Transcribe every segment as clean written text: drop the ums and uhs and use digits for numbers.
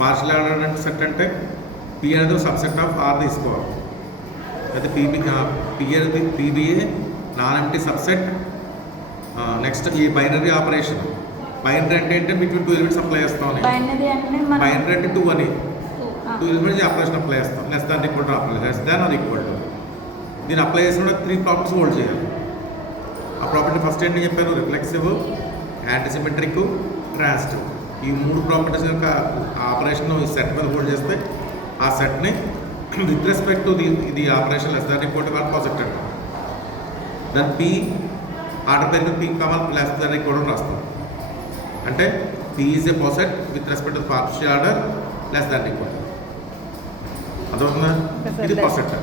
Partial order set అంటే P అనేది subset of are తీసుకోవాలి. అయితే PBA non empty subset. Next ఈ బైనరీ ఆపరేషన్. బైనరీ అంటే బిట్వీన్ 2 ఎలిమెంట్స్ అప్లై చేస్తాం. బైనరీ అంటే 2 అని 2 ఎలిమెంట్స్ ఆపరేషన్ అప్లై చేస్తాం. Less than equal to apply less than or equal to. దీన్ని అప్లై చేసిన 3 ప్రాపర్టీస్ హోల్డ్ చేయాలి. ఆ ప్రాపర్టీ ఫస్ట్ ఏంటి చెప్పాను? Reflexive, antisymmetric, transitive. ఈ 3 ప్రాపర్టీస్ యొక్క ఆపరేషన్ ఈ సెట్ మీద హోల్డ్ చేస్తే ఆ సెట్ని విత్ రెస్పెక్ట్ టు ఇది operation less than equal to poset అంటాం. దాని పి ఆర్డర్ పెరిగిన పి కావాలి లెస్ దాన్ ఈక్వల్ టు రాస్తాం. అంటే P is a poset with respect to partial order less than equal. అదవుతుందా? ఇది పాజిట్.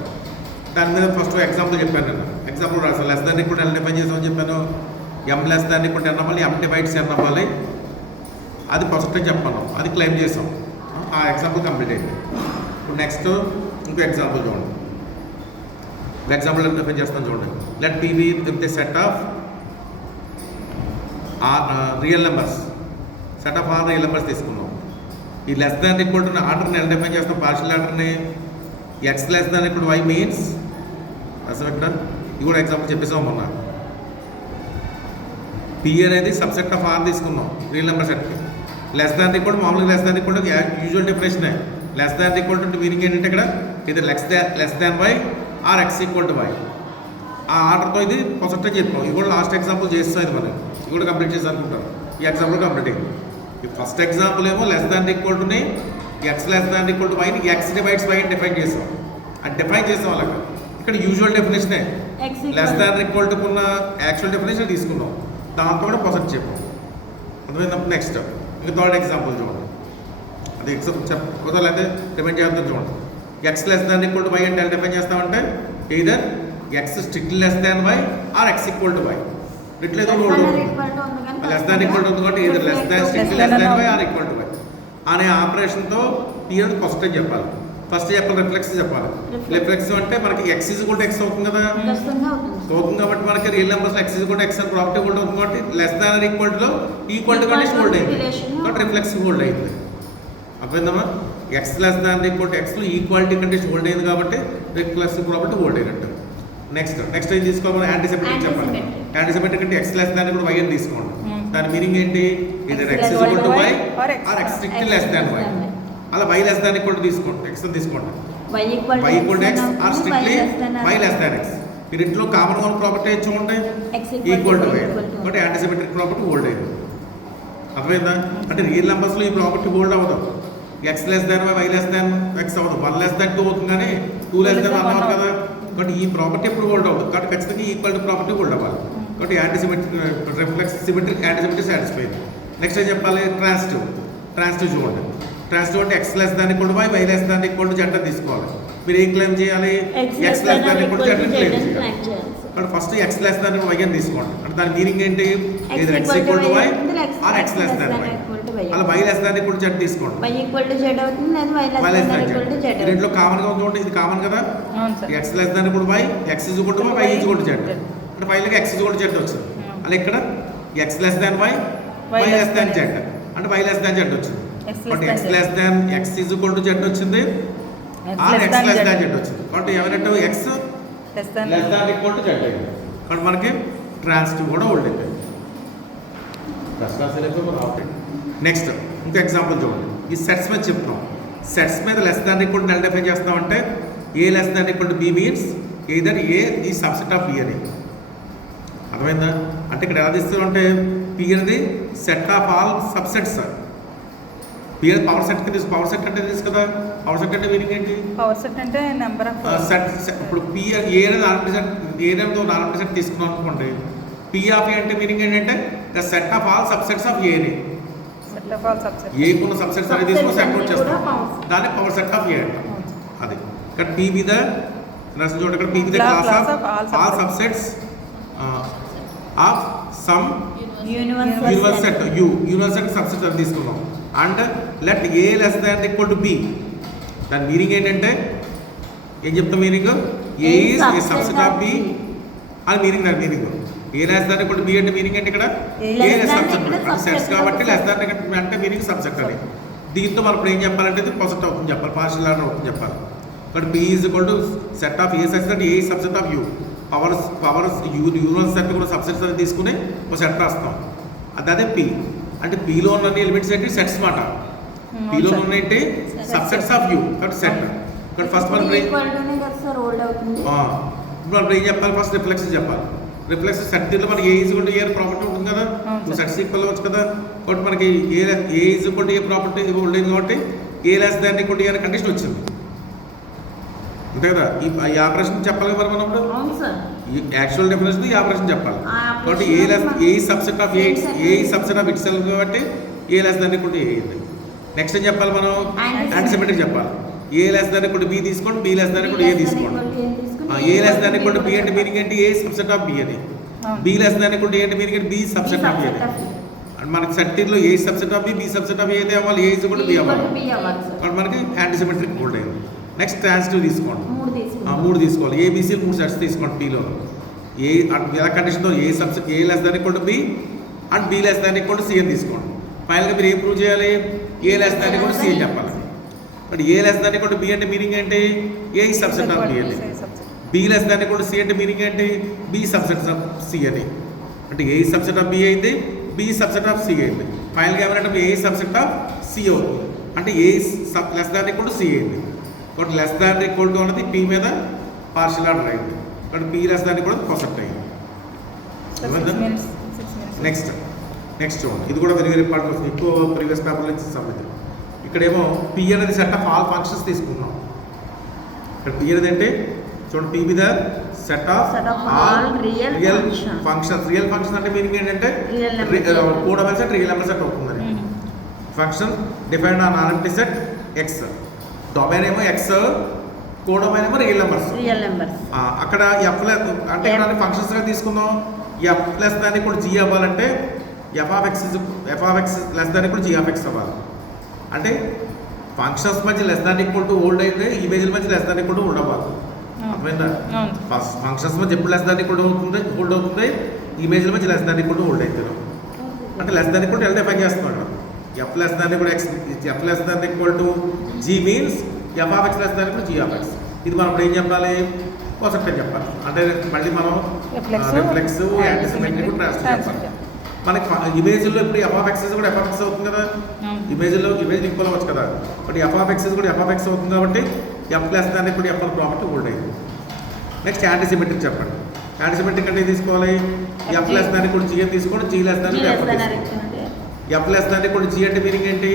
దాని మీద ఫస్ట్ ఎగ్జాంపుల్ చెప్పాను నేను. ఎగ్జాంపుల్ రాస్తాను. లెస్ దాన్ ఈక్వల్ ఎలా డిఫైన్ చేసామని చెప్పాను. ఎం లెస్ దాన్ ఈక్వల్ ఎన్ అవ్వాలి, ఎం డివైడ్స్ ఎన్ అవ్వాలి. అది ఫస్ట్ చెప్పాను, అది క్లెయిమ్ చేసాం. ఆ ఎగ్జాంపుల్ కంప్లీట్ అయింది. ఇప్పుడు నెక్స్ట్ ఇంకో ఎగ్జాంపుల్ చూడండి. ఎగ్జాంపుల్ ఎలా డిఫైన్ చేస్తాను చూడండి. Let PB with the set of real numbers. Set of R real numbers తీసుకున్నాం. ఈ లెస్ దాన్ ఈక్వల్ టు ఆర్డర్ని ఎలా డిఫైన్ చేస్తాం? పార్షియల్ ఆర్డర్ని x less than equal y means అసలు ఇది కూడా ఎగ్జాంపుల్ చెప్పేసాం మొన్న. పి అనేది సబ్సెట్ ఆఫ్ ఆర్ తీసుకున్నాం రియల్ నెంబర్ సెట్కి. లెస్ దాన్ ఈక్వల్ మామూలుగా లెస్ దాన్ ఈక్వల్ యూజువల్ డెఫినేషనే. Less than equal to meaning ఏంటంటే ఇక్కడ ఇది less than y or x equal to y. ఆ ఆర్డర్తో ఇది పొసెక్ట్గా చెప్పాం. ఇది కూడా లాస్ట్ ఎగ్జాంపుల్ చేస్తాం. ఇది మనం ఇది కూడా కంప్లీట్ చేసి అనుకుంటాం. ఈ ఎగ్జాంపుల్ కంప్లీట్ అయింది. ఈ ఫస్ట్ ఎగ్జాంపుల్ ఏమో లెస్ దాన్ ఈక్వల్ టుని x less than equal to వైని ఎక్స్ డివైడ్స్ వై డిఫైన్ చేసాం. అది డిఫైన్ చేసాం అలాగా. ఇక్కడ యూజువల్ డెఫినేషనే లెస్ దాన్ ఈక్వల్ టు ఉన్న యాక్చువల్ డెఫినేషన్ తీసుకున్నాం. దాంతో కూడా పొసెక్ట్ చెప్పాం. అర్థమైనప్పుడు నెక్స్ట్ ఇంకా థర్డ్ ఎగ్జాంపుల్ చూడండి. అది ఎగ్జాంపుల్ అయితే డిఫైన్ చేద్దాం చూడండి. X less than equal to y అంటే ఎలా డిఫైన్ చేస్తామంటే either x strictly less than y or x equal to y. ఇట్లా ఏదో హోల్డ్ అవుతుంది. లెస్ దాన్ ఈక్వల్ టు ఉంది కాబట్టి either less than strictly less than y or equal to y అనే ఆపరేషన్తో పీరియడ్ ఫస్ట్ చెప్పాలి. ఫస్ట్ చెప్పాలి రిఫ్లెక్స్ చెప్పాలి. రిఫ్లెక్స్ అంటే మనకి ఎక్స్ ఈజ్ కూడా ఎక్స్ అవుతుంది కదా, అవుతుంది కాబట్టి మనకి రియల్ నెంబర్స్ ఎక్స్ ఈజ్ కూడా ఎక్స్ అని ప్రాపర్టీ హోల్డ్ అవుతుంది కాబట్టి less than equal to equal to condition hold అయింది కాబట్టి రిఫ్లెక్స్ హోల్డ్ అయింది. అర్థమైందమ్మా? X less than equal to ఎక్స్లో ఈక్వాలిటీ కండిషన్ హోల్డ్ అయింది కాబట్టి రిఫ్లెక్స్ ప్రాపర్టీ హోల్డ్ అయినట్టు. నెక్స్ట్ ఏం తీసుకోవాలి? యాంటీసిమెట్రిక్ చెప్పాలి. యాంటీసిమెట్రిక్ అంటే ఎక్స్ లెస్ దాన్ కూడా వై అని తీసుకోండి. దాని మీనింగ్ ఏంటి? Either x is equal to y or x strictly less than y. అలా y less than equal to తీసుకోండి. ఎక్స్ తీసుకోండి. Y equal to x or strictly y less than x. మీరు ఇంట్లో కామన్ వన్ ప్రాపర్టీ ఇచ్చుకుంటే equal to y కాబట్టి antisymmetric property hold అయింది. అర్థమైందా? అంటే రియల్ నెంబర్స్లో ఈ ప్రాపర్టీ హోల్డ్ అవ్వదు. X less than y less than x అవ్వదు. 1 లెస్ దాన్ 2 అవుతుంది కానీ 2 లెస్ దాన్ 1 అవ్వదు కదా. కాబట్టి ఈ ప్రాపర్టీ ఎప్పుడు హోల్డ్ అవ్వదు కాబట్టి ఖచ్చితంగా ఈక్వల్ టు ప్రాపర్టీ హోల్డ్ అవ్వాలి. కాబట్టి antisymmetric reflex symmetric antisymmetric satisfy. Next ఏం చెప్పాలి? ట్రాన్సిటివ్ చూడండి. ట్రాన్సిటివ్ అంటే x less than equal to y less than equal to z తీసుకోవాలి. మీరు ఏం క్లెయిమ్ చేయాలి? X less than equal to z claim చేయాలి. కాబట్టి first x less than y అని తీసుకోండి. అంటే దాని మీనింగ్ ఏంటి? X equal to y or x less than y. అలా y less than equal to z తీసుకోండి. వై లెస్ దాన్ జెడ్ దీంట్లో కామన్ గా ఉంది. ఇది కామన్ కదా. X less than equal to y x is equal to y is equal to z. అంటే ఫైనల్గా x is equal to z వచ్చింది. అలా ఇక్కడ x less than y less than z అంటే వై లెస్ దాన్ జెడ్ వచ్చింది. But x less than x is equal to z వచ్చింది or x less than z వచ్చింది. కాబట్టి ఎవరంటే x less than equal to Z అయింది. కాబట్టి మనకి transitive కూడా హోల్డ్ అయిపోయింది. నెక్స్ట్ ఇంకో ఎగ్జాంపుల్ చూడండి. ఈ సెట్స్ మీద చెప్తున్నాం. సెట్స్ మీద లెస్ దాన్ ఈక్వల్ టు ఎలా డిఫైన్ చేస్తామంటే a less than equal to b means either a is subset of B అని. అర్థమైందా? అంటే ఇక్కడ ఎలా తీస్తామంటే పి అనేది set of all subsets. P అనేది పవర్ సెట్ కింద పవర్ సెట్ అంటే తెలుసు కదా. పవర్ సెట్ అంటే మీనింగ్ ఏంటి? పవర్ సెట్ అంటే నెంబర్ ఆఫ్ సెట్. ఇప్పుడు పి ఏ అనేది 4% ఏ అనేది 4% తీసుకున్నాం అనుకోండి. పి ఆఫ్ ఏ అంటే మీనింగ్ ఏంటంటే the set of all subsets of ఏని. సెట్ ఆఫ్ ఆల్ సబ్సెట్స్ ఏ ఉన్న సబ్సెట్స్ అనేది తీసుకొని సెపరేట్ చేస్తాం. దాన్ని పవర్ సెట్ ఆఫ్ ఏ అంటాం. అది ఇక్కడ పి మీద చూడండి. ఇక్కడ పి మీద class of all subsets of some universal set universal subset అని తీసుకున్నాం. And let A less than equal to B. దాని మీనింగ్ ఏంటంటే ఏం చెప్తాం? Meaning A is a subset of B అని మీనింగ్. దాని meaning A less than equal to B అంటే meaning ఏంటి? ఇక్కడ ఏ లెస్ సబ్సెట్ అంటే సెట్స్ కాబట్టి లెస్ దాన్ అంటే మీనింగ్ సబ్సెట్ అని. దీంతో మనం ఇప్పుడు ఏం చెప్పాలంటే ఇది పొసెట్ అవుతుంది చెప్పాలి, పార్షియల్ ఆర్డర్ అవుతుంది చెప్పాలి. కాబట్టి P is equal to set of a such that A subset of you. Powers universe set కూడా సబ్సెట్స్ అని తీసుకుని ఒక సెట్ రాస్తాం. అదే పి అంటే పిలో ఉన్న ఎలిమెంట్స్ ఏంటి సెట్స్ మాట. పిలో ఉన్న ఏంటి సబ్సెట్స్ ఆఫ్ యూ కాబట్టి సెట్. కాబట్టి ఫస్ట్ మనం ఇప్పుడు మనం ఏం చెప్పాలి, ఫస్ట్ రిఫ్లెక్షన్ చెప్పాలి. రిఫ్లెక్షన్ సెట్ దీంట్లో మనకి a is equal to a property ఉంటుంది కదా, టూ సెట్స్ ఈక్వల్ అవ్వచ్చు కదా. కాబట్టి మనకి a is equal to a property ఉండేది కాబట్టి a less than equal to a అనే కండిషన్ వచ్చింది అంతే కదా. ఈ ఆపరేషన్ చెప్పాలి కదా మనం ఇప్పుడు, ఈ యాక్చువల్ డెఫినేషన్ ఈ ఆపరేషన్ చెప్పాలి. కాబట్టి a subset of a subset of itself కాబట్టి a less than equal to a అయింది. నెక్స్ట్ ఏం చెప్పాలి మనం, యాంటిసిమెట్రిక్ చెప్పాలి. A less than equal to b తీసుకోండి, b less than equal to a తీసుకోండి. A less than equal to B అంటే meaning ఏంటి, ఏ సబ్సెట్ ఆఫ్ బి అని. B less than equal to a అంటే మీనింగ్ ఏంటి, b subset of a. And మనకి సెట్టింగ్లో ఏ subset of b subset of a అయితే అవ్వాలి, a is equal to b అవ్వాలి. కాబట్టి మనకి యాంటిసిమెట్రిక్ హోల్డ్ అయింది. నెక్స్ట్ ట్రాన్సిటివ్ తీసుకోండి, 3 తీసుకోవాలి. ఏబిసి 3 సెట్స్ తీసుకోండి పిలో. ఏ ఎలా కండిషన్తో a subset a less than equal to b and b less than equal to c అని తీసుకోండి. ఫైనల్గా మీరు ఏం ప్రూవ్ చేయాలి, a less than equal to c అని చెప్పాలి. But a less than equal to B అంటే మీనింగ్ ఏంటి, ఏ సబ్సెట్ ఆఫ్ బి అని. B less than equal to c అంటే మీనింగ్ ఏంటి, బి సబ్సెట్ ఆఫ్ సి అని. అంటే ఏ సబ్సెట్ ఆఫ్ బి అయింది, బి సబ్సెట్ ఆఫ్ సి అయింది. ఫైనల్గా ఏమంటే ఏ సబ్సెట్ ఆఫ్ సి అవుతుంది. అంటే a less than equal to c అయింది. కాబట్టి లెస్ దాన్ ఈక్వల్ టు అన్నది పి మీద పార్షియల్ ఆర్డర్ అయింది. కాబట్టి పి లెస్ దాన్ కూడా పొసెట్ అయింది. నెక్స్ట్ ఇది కూడా వెరీ వెరీ ఇంపార్టెంట్ వస్తుంది, ఎక్కువ ప్రీవియస్ పేపర్లో ఇచ్చిన సంబంధించి. ఇక్కడేమో పి అనేది సెట్ ఆఫ్ ఆల్ ఫంక్షన్స్ తీసుకున్నాం. ఇక్కడ పి అనేది అంటే చూడండి, పి మీద set of all real functions. Real function అంటే మీనింగ్ ఏంటంటే code number set real number set అవుతుంది. ఫంక్షన్ డిఫైన్డ్ ఆన్ ఆర్ఎంటీ సెట్ ఎక్స్, డొమైన్ ఏమో ఎక్స్, కోడొమైన్ ఏమో రియల్ నెంబర్స్. అక్కడ ఎఫ్ అంటే ఇక్కడ ఫంక్షన్స్గా తీసుకుందాం. ఎఫ్ ప్లస్ దాన్ని కూడా జీ అవ్వాలంటే ఎఫ్ ఆఫ్ ఎక్స్ లెస్ దాన్ని కూడా జీ ఆఫ్ ఎక్స్ అవ్వాలి. అంటే ఫంక్షన్స్ మధ్య less than equal to hold అయితే ఇమేజ్ల మధ్య less than equal to hold అవ్వాలి. అర్థమైందా, ఫంక్షన్స్ మధ్య ఎప్పుడు లెస్ దాన్ ఈక్వల్ అవుతుంది హోల్డ్ అవుతుంది, ఇమేజ్ల మధ్య less than equal to hold అవుతుంది. అంటే less than equal to l define చేస్తున్నాడు. F less than equal x, f less than equal to g means f of x less than equal g of x. ఇది మనం ఇప్పుడు ఏం చెప్పాలి, పొసెట్ అని చెప్పాలి. అంటే మళ్ళీ మనం రిఫ్లెక్స్ యాంటిసిమెట్రిక్ ట్రాన్సిటివ్ చెప్పాలి. మనకి ఇమేజ్లో ఇప్పుడు ఎఫ్ ఆఫ్ ఎక్సెస్ కూడా ఎఫ్ ఆఫ్ ఎక్స్ అవుతుంది కదా, ఇమేజ్లో ఇమేజ్ ఈక్వల్ అవ్వచ్చు కదా. బట్ ఎఫ్ ఆఫ్ ఎక్సెస్ కూడా ఎఫ్ ఆఫ్ ఎక్స్ అవుతుంది కాబట్టి ఎఫ్ ప్లస్ దాన్ని ఇప్పుడు ఎఫ్ ప్రాపర్టీ హోల్డ్ అయింది. నెక్స్ట్ యాంటిసిమెట్రిక్ చెప్పండి. యాంటిసిమెట్రిక్ అంటే తీసుకోవాలి, ఎఫ్ ప్లస్ దాన్ని కూడా జీ అని తీసుకోండి, జీ లెస్ దాన్ని ఎఫ్ తీసుకోండి. ఎఫ్ లెస్ దాన్ని కూడా జీ అంటే మీనింగ్ ఏంటి,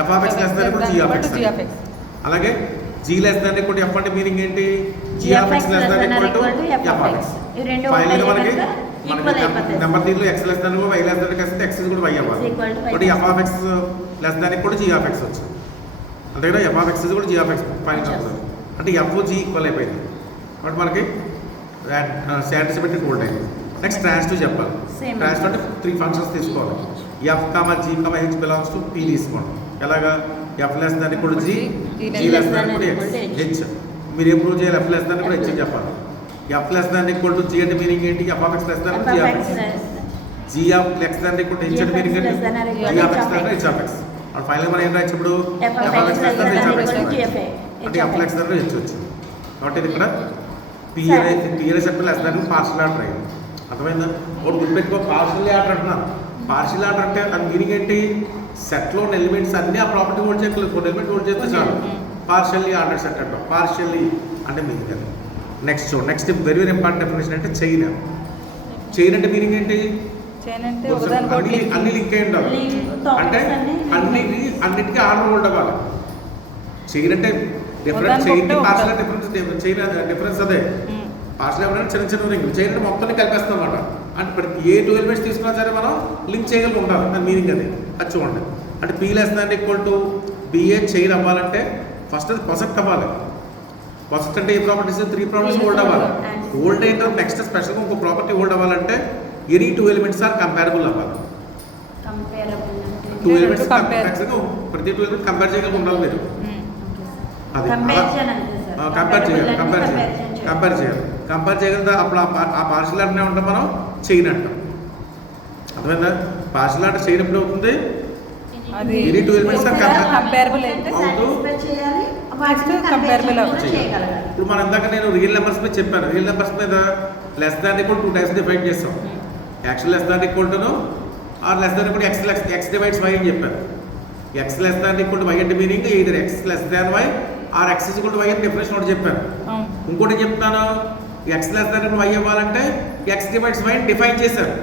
ఎఫ్ ఆఫ్ ఎక్స్ లెస్ దాన్ని కూడా జీ ఆఫ్ ఎక్స్. అలాగే జీ లెస్ దాన్ని కూడా ఎఫ్ అంటే మీనింగ్ ఏంటి, జీ ఆఫ్ ఎక్స్ లెస్ దాన్ని equal to F of X. ఫైనల్గా మనకి నెంబర్ దీంట్లో ఎక్స్ లెస్ దాన్ని కూడా వై లెస్ దాన్ని కలిస్తే ఎక్స్ కూడా వై అవ్వాలి. కాబట్టి ఎఫ్ ఆఫ్ ఎక్స్ లెస్ దానికి కూడా జీ ఆఫ్ ఎక్స్ వచ్చింది. అంతే కదా, ఎఫ్ ఆఫ్ ఎక్స్ కూడా జీ ఆఫ్ ఎక్స్ ఫైనల్ అవుతుంది. అంటే ఎఫ్ జీ ఈక్వల్ అయిపోయింది. కాబట్టి మనకి యాంటిసిమెట్రిక్ హోల్డ్ అయింది. నెక్స్ట్ ట్రాన్సిటివ్ చెప్పాలి. ట్రాన్సిటివ్ అంటే 3 ఫంక్షన్స్ తీసుకోవాలి. F comma g comma h belongs to P తీసుకోండి. ఎలాగా, ఎఫ్ లెస్ దాన్ని కూడా జీ, జీ లెస్ దాన్ని కూడా ఎక్స్, హెచ్. మీరు ఏం ప్రూవ్ చేయాలి, ఎఫ్ లెస్ దాన్ని కూడా హెచ్ అని చెప్పాలి. ఎఫ్ లెస్ దాన్ని ఈక్వల్ టు జీ అంటే మీనింగ్ ఏంటి, ఎఫ్ ఆఫ్ ఎక్స్ లెస్ దాన్ని g of x. G of x దాన్ని ఈక్వల్ టు హెచ్ అంటే మీనింగ్ ఏంటి, జీ ఆఫ్ ఎక్స్ దాన్ని h of x. And final మనం ఏం రాయొచ్చు ఇప్పుడు, ఎఫ్ ఆఫ్ ఎక్స్ లెస్ దాన్ని హెచ్ ఆఫ్ ఎక్స్ అంటే ఎఫ్ ఎక్స్ దాన్ని హెచ్ వచ్చింది. కాబట్టి ఇది ఇక్కడ పిఎల్ఏ సెట్ లెస్ దాన్ని పార్షియల్ ఆర్డర్ అయింది. అర్థమైందా, ఒకటి గుర్తుపెట్టుకో, పార్షియల్ ఆర్డర్ అంటున్నాను. పార్షియల్ ఆర్డర్ అంటే దాని మీనింగ్ ఏంటి, సెట్లో ఉన్న ఎలిమెంట్స్ అన్నీ ఆ ప్రాపర్టీ హోల్డ్ చేయలేదు, కొన్ని ఎలిమెంట్ హోల్డ్ చేస్తే చాలు పార్షియల్లీ ఆర్డర్ సెట్ అంటాం. పార్షియల్లీ అంటే మీనింగ్ అది. Next very very important definition అంటే చైన్. చైన్ అంటే మీనింగ్ ఏంటి, అన్ని లింక్ అయి ఉండాలి. అంటే అన్నిటికీ ఆర్డర్ హోల్డ్ అవ్వాలి. చైన్ అంటే డిఫరెంట్, చైన్ పార్షియల్ డిఫరెన్స్ అదే. పార్షియల్ ఏమంటే చిన్న చిన్న రింగ్, చైన్ అంటే మొత్తాన్ని కలిపేస్తాం అన్నమాట. అంటే ఇప్పుడు ఏ 2 ఎలిమెంట్స్ తీసుకున్నా సరే మనం లింక్ చేయగలిగి ఉండాలి, దాని మీనింగ్ అది. అది చూడండి, అంటే P less than equal to be a chain అవ్వాలంటే ఫస్ట్ అది పొసెట్ అవ్వాలి. పొసెట్ అంటే ఏ ప్రాపర్టీస్, 3 ప్రాపర్టీస్ హోల్డ్ అవ్వాలి. హోల్డ్ అయిన తర్వాత నెక్స్ట్ స్పెషల్గా ఇంకో ప్రాపర్టీ హోల్డ్ అవ్వాలంటే ఎనీ 2 ఎలిమెంట్స్ ఆర్ కంపేరబుల్ అవ్వాలి. 2 ఎలిమెంట్స్ ప్రతి 2 ఎలిమెంట్స్ కంపేర్ చేయగలిగి ఉండాలి మీరు. అది కంపేర్ చేయగలిగితే అప్పుడు ఆ పార్షియల్ ఆర్డర్నే ఉంటాం మనం చైన్ అంటాం. అర్థమైందా, పార్షియల్ ఆర్డర్ చైన్ ఎప్పుడు అవుతుంది, అది Any two elements are comparable అయితే సాటిస్ఫై చేయాలి వాటిని Comparable కంపేర్ చేయగలగాలి. ఇప్పుడు మనం ఇందాక నేను రియల్ నెంబర్స్ మీద చెప్పాను. రియల్ నెంబర్స్ మీద less than equal 2 times divide చేస్తాం. యాక్చువల్ లెస్ దాన్ ఈక్వల్ టును or less than equal x divides y అని చెప్పాను. X less than equal to y అంటే meaning either x less than y or x equal to y అని definition ఒకటి చెప్పాను. ఇంకోటి చెప్తాను, x less than equal y ఇవ్వాలంటే ఎక్స్ డివైడ్స్ వై అని డిఫైన్ చేశారు.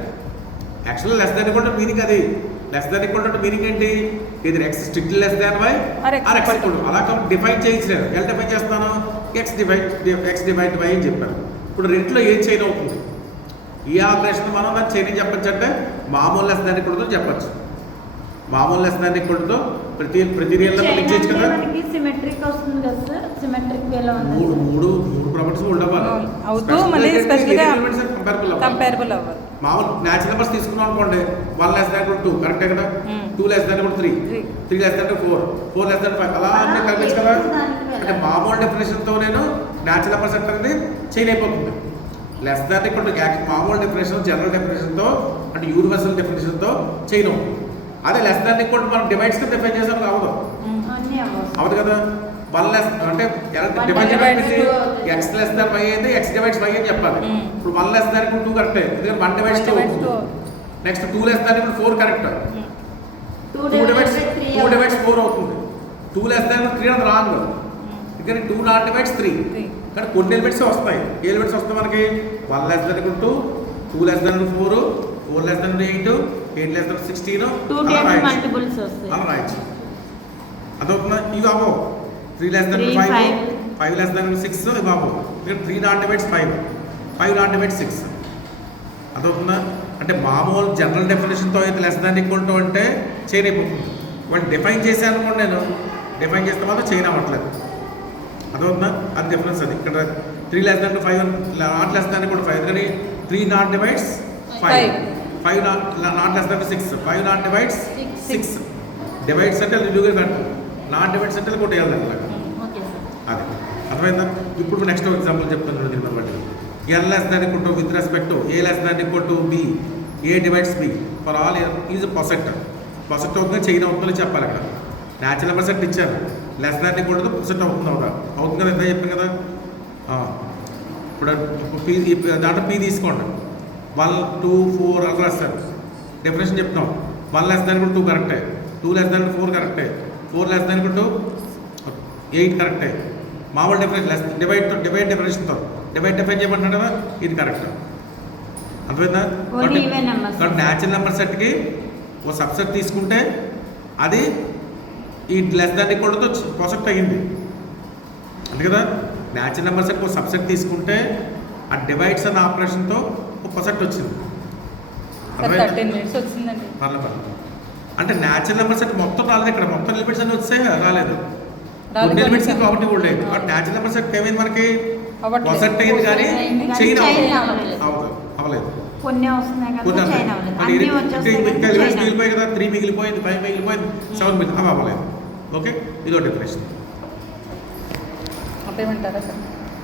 Actual less than equal to meaning అది. Less than equal to meaning ఏంటి? Either x strictly less than y or x equal to. అలా కాబట్టి డిఫైన్ చేయించలేదు. ఎలా define చేస్తాను? X divide why అని చెప్పాను. ఇప్పుడు రెంట్లో ఏం చైన్ అవుతుంది? ఈ ఆపరేషన్ మనం దాన్ని చైన్ చెప్పచ్చు అంటే మామూలు లెస్ దాన్ ఈక్వల్ టు చెప్పచ్చు. మామూలు లెస్ దాన్ ఈక్వల్ టు ప్రతి రియల్ నెంబర్ లింక్ చేయొచ్చు కదా. మనకి సిమెట్రిక్ వస్తుంది కదా సార్, సిమెట్రిక్ వేలో మూడు ఉంది. మూడు మూడు ప్రాపర్టీస్ ఉండవాలి. అవుతూ మళ్ళీ స్పెషల్గా కంపారబుల్ కంపేరబుల్ అవ్వాలి. మామూలు న్యాచురల్ నెంబర్స్ తీసుకున్నాం అనుకోండి, 1 లెస్ దాన్ 2 కరెక్టే కదా, 2 less than 3, 3 less than 4, 4 less than 5 అలా అన్నీ కలిపచ్చు కదా. అంటే మామూలు డెఫినేషన్తో నేను న్యాచురల్ నెంబర్స్ అనేది చైన్ అయిపోతుంది. లెస్ దాన్ ఈక్వల్ టు మామూలు డెఫినేషన్ జనరల్ డెఫినేషన్తో అంటే యూనివర్సల్ డెఫినేషన్తో చైన్ అవుతుంది. అదే లెస్ దాన్ ఈక్వల్ మనం డివైడ్స్ కింద డిఫైన్ చేసాం కావదు అన్నీ అవ్వదు. అవును కదా. 1 లెస్ అంటే divide x less than y అయితే ఎక్స్ డివైడ్స్ వై అని చెప్పాలి. ఇప్పుడు 1 లెస్ దాన్ 2 కరెక్టే, ఎందుకంటే 1 divides 2. Next 2 less than 4 correct, 2 divides 4 అవుతుంది. 2 లెస్ దాన్ 3 అనేది రాంగ్, ఇక్కడ 2 నాట్ డివైడ్స్ 3. కానీ కొన్ని ఎలిమెంట్స్ వస్తాయి. ఏ ఎలిమెంట్స్ వస్తాయి మనకి? 1 less than 2, 2 less than 4, 4 less దాన్ 8, 8 లెస్ దాన్ 16 మల్టిపుల్స్ వస్తాయి. అలా రాయచ్చు. అదవుతుందా? ఇవి అవ్వవు. 3 లెస్ దాన్ 3, 5, 5 లెస్ దాన్ 6 ఇవి అవ్వవు. ఇక్కడ 3 నాట్ డివైడ్స్ 5, 5 నాట్ డివైడ్స్ 6. అదవుతుందా? అంటే మామూలు జనరల్ డెఫినేషన్తో అయితే లెస్ దాన్ ఈక్వల్ టు అంటే చైన్ అయిపోతుంది. వాళ్ళు డిఫైన్ చేశాను అనుకోండి, నేను డిఫైన్ చేస్తే మాత్రం చైన్ అవ్వట్లేదు. అదవుతుందా? అది డిఫరెన్స్. అది ఇక్కడ 3 less than 5 not less than కూడా 5, కానీ 3 not divides 5, 5 not less than 6, 5 not divides 6. Divides అంటే రిడ్యూగా కట్టాలి, నాట్ డివైడ్స్ అంటే కొట్టి వెళ్ళాలి. Okay sir. అది అర్థమైందా? ఇప్పుడు నెక్స్ట్ ఎగ్జాంపుల్ చెప్తాను దీన్ని బట్టి. L less than equal to with respect to a less than equal to b, a divides b for all is poset. Poset అవుతుందో చైన్ అవుతుందో చెప్పాలి. ఇక్కడ న్యాచురల్ నెంబర్ సెట్ ఇచ్చారు. లెస్ దాన్ ఈక్వల్ టు పొసెక్ట్ అవుతుంది అవుతా అవుతుంది కదా, ఎంత చెప్పాను కదా. ఇప్పుడు పీ దాంట్లో పీ తీసుకోండి. 1, 2, 4 అలా రాస్తారు. డెఫినేషన్ చెప్తాం. 1 లెస్ దాన్ ఈక్వల్ 2 కరెక్టే, 2 లెస్ దాన్ 4 కరెక్టే, 4 లెస్ దాన్ ఈక్వల్ 8 కరెక్టే. మామూలు డెఫినేషన్ డివైడ్ డెఫినేషన్తో డివైడ్ డిఫైన్ చేయమంటున్నాడు కదా, ఇది కరెక్ట్. అర్థమైందా? కాబట్టి న్యాచురల్ నెంబర్ సెట్కి ఓ సబ్సెట్ తీసుకుంటే అది ఈ లెస్ దాన్ ఈక్వల్తో పొసెక్ట్ అయ్యింది. అంతే కదా. న్యాచురల్ నెంబర్ సెట్కి ఒక సబ్సెట్ తీసుకుంటే ఆ డివైడ్స్ అన్న ఆపరేషన్తో ఒక పొసెక్ట్ వచ్చింది. 13 minutes వచ్చిందండి. పర్లేదు. అంటే న్యాచురల్ నెంబర్ సెట్ మొత్తం రాలేదు. ఇక్కడ మొత్తం ఎలిమెంట్స్ అన్ని వచ్చాయి, రాలేదు. కొన్ని ఎలిమెంట్స్ ప్రాపర్టీ కూడా లేదు. కాబట్టి న్యాచురల్ నెంబర్ సెట్ ఏమైంది మనకి? పొసెక్ట్ అయింది కానీ చైన్ అవ్వలేదు. కొన్ని వస్తున్నాయి కదా, చైన్ అవ్వలేదు. అన్నీ వచ్చేస్తాయి ఇంకా ఎలిమెంట్స్ మిగిలిపోయి కదా, 3 మిగిలిపోయింది, 5 మిగిలిపోయింది, 7 మిగిలింది, అవి అవ్వలేదు. ఓకే, ఇదో డెఫినేషన్. అదేమంటారా సార్?